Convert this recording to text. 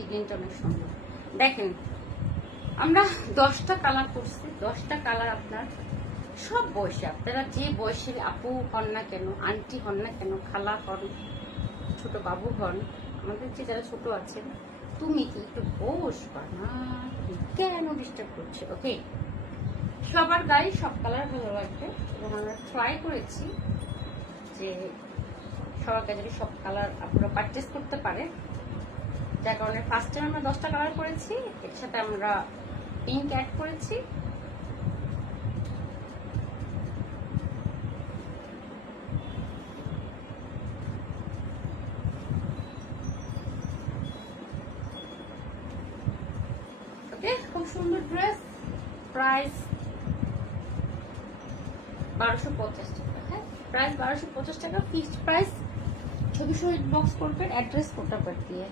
C গ্রিনটা অনেক সুন্দর। দেখেন আমরা 10টা কালার করছি, 10টা কালার আপনার সব বয়সে, আপনারা যে বয়সের আপু হন না কেন, আন্টি হন না কেন, খালা হন, ছোট বাবু হন, আমাদের যে যারা ছোট আছেন, তুমি কি একটু বসবা না, কেন ডিস্টার্ব করছে? ওকে, সবার গায়ে সব কালার ভালো লাগবে এবং আমরা ট্রাই করেছি যে সবার কাছে সব কালার আপনারা পারচেস করতে পারে, যার কারণে ফার্স্ট টাইম আমরা 10টা কালার করেছি, এর সাথে আমরা পিঙ্ক অ্যাড করেছি। ওকে, খুব সুন্দর ড্রেস, প্রাইস 1250 টাকা। হ্যাঁ, প্রাইস 1250 টাকা, ফিক্সড প্রাইস। ছবি সহ ইনবক্স করবেন অ্যাড্রেস কোড নাম্বার দিয়ে।